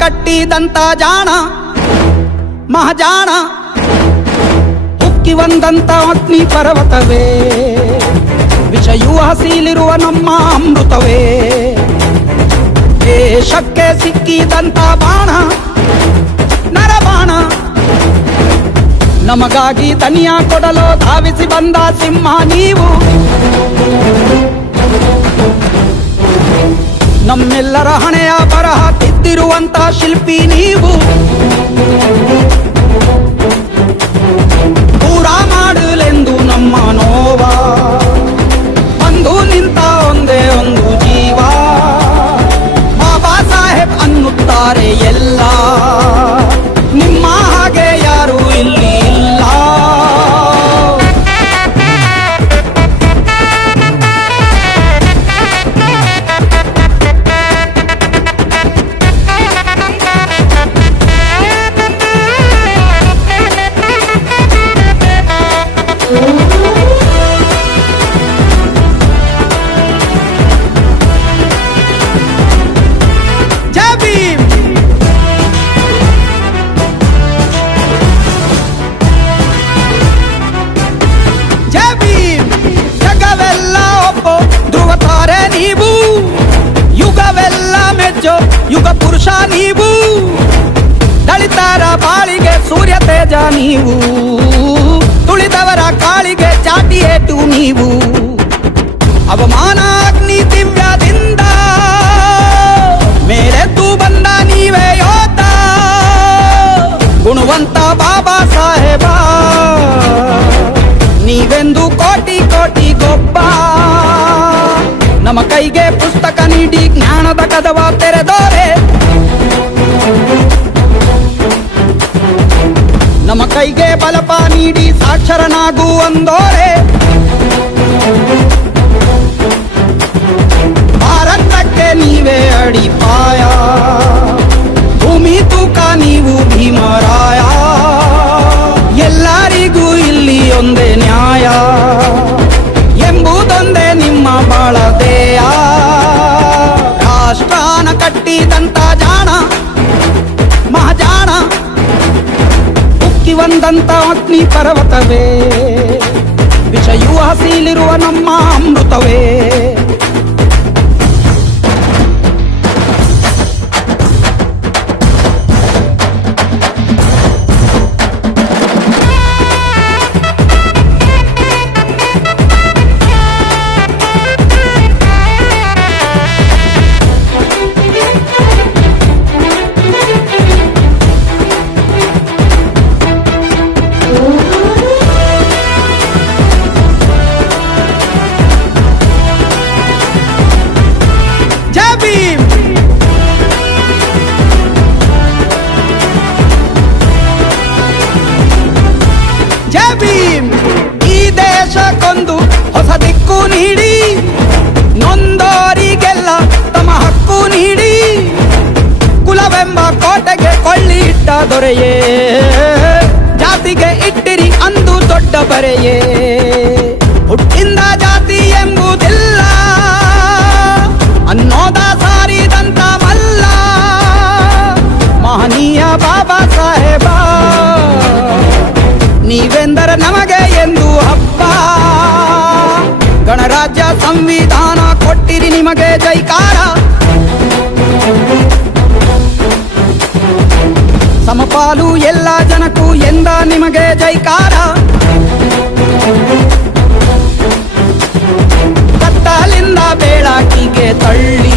ಕಟ್ಟಿದಂತ ಜಾಣ, ಮಹಾಜಾಣ, ಉಕ್ಕಿ ಬಂದಂತ ಅಗ್ನಿ ಪರ್ವತವೇ. ವಿಷಯೂ ಹಸಿಲಿರುವ ನಮ್ಮ ಅಮೃತವೇ. ದೇಶಕ್ಕೆ ಸಿಕ್ಕಿದಂತ ಬಾಣ, ನರಬಾಣ. ನಮಗಾಗಿ ತನಿಯ ಕೊಡಲು ಧಾವಿಸಿ ಬಂದ ಸಿಂಹ ನೀವು. ನಮ್ಮೆಲ್ಲರ ಹಣೆಯ ಬರಹ ತಿದ್ದಿರುವಂತ ಶಿಲ್ಪಿ ನೀವು. ಯುಗವೆಲ್ಲ ಮೆಚ್ಚೋ ಯುಗ ಪುರುಷ ನೀವು ದಳಿತರ ಬಾಳಿಗೆ ಸೂರ್ಯ ತೇಜ ನೀವು ತುಳಿದವರ ಕಾಳಿಗೆ ಚಾಟಿ ಏಟು ನೀವು ನಮ್ಮ ಕೈಗೆ ಪುಸ್ತಕ ನೀಡಿ ಜ್ಞಾನದ ಕದವ ತೆರೆದೋರೆ. ನಮ್ಮ ಕೈಗೆ ಬಲಪ ನೀಡಿ ಸಾಕ್ಷರನಾಗುವಂದೋರೆ ಭಾರತಕ್ಕೆ ನೀವೇ ಅಡಿಪಾಯ. ಭೂಮಿ ತೂಕ ನೀವು ಭೀಮರಾಯ. ಬಂದಂತ ಅಗ್ನಿ ಪರ್ವತವೇ. ವಿಷಯು ಹಸಿಲಿರುವ ನಮ್ಮ ಅಮೃತವೇ. ದೊರೆಯೇ? ಜಾತಿಗೆ ಇಟ್ಟಿರಿ ಅಂದು ದೊಡ್ಡ ಬರೆಯೇ? ಹುಟ್ಟಿಂದ ಜಾತಿ ಎಂಬುದಿಲ್ಲ, ಅನ್ನೋದ ಸಾರಿದಂತವಲ್ಲ. ಮಹನೀಯ ಬಾಬಾ ಸಾಹೇಬ, ನೀವೆಂದರೆ ನಮಗೆ ಎಂದು ಹಬ್ಬ. ಗಣರಾಜ್ಯ ಸಂವಿಧಾನ ಕೊಟ್ಟಿರಿ ನಿಮಗೆ ಜೈಕಾರ. ಸಮಪಾಲು ಎಲ್ಲ ಜನಕ್ಕೂ ಎಂದ ನಿಮಗೆ ಜೈಕಾರ. ಕತ್ತಲಿಂದ ಬೆಳಕಿಗೆ ತಳ್ಳಿ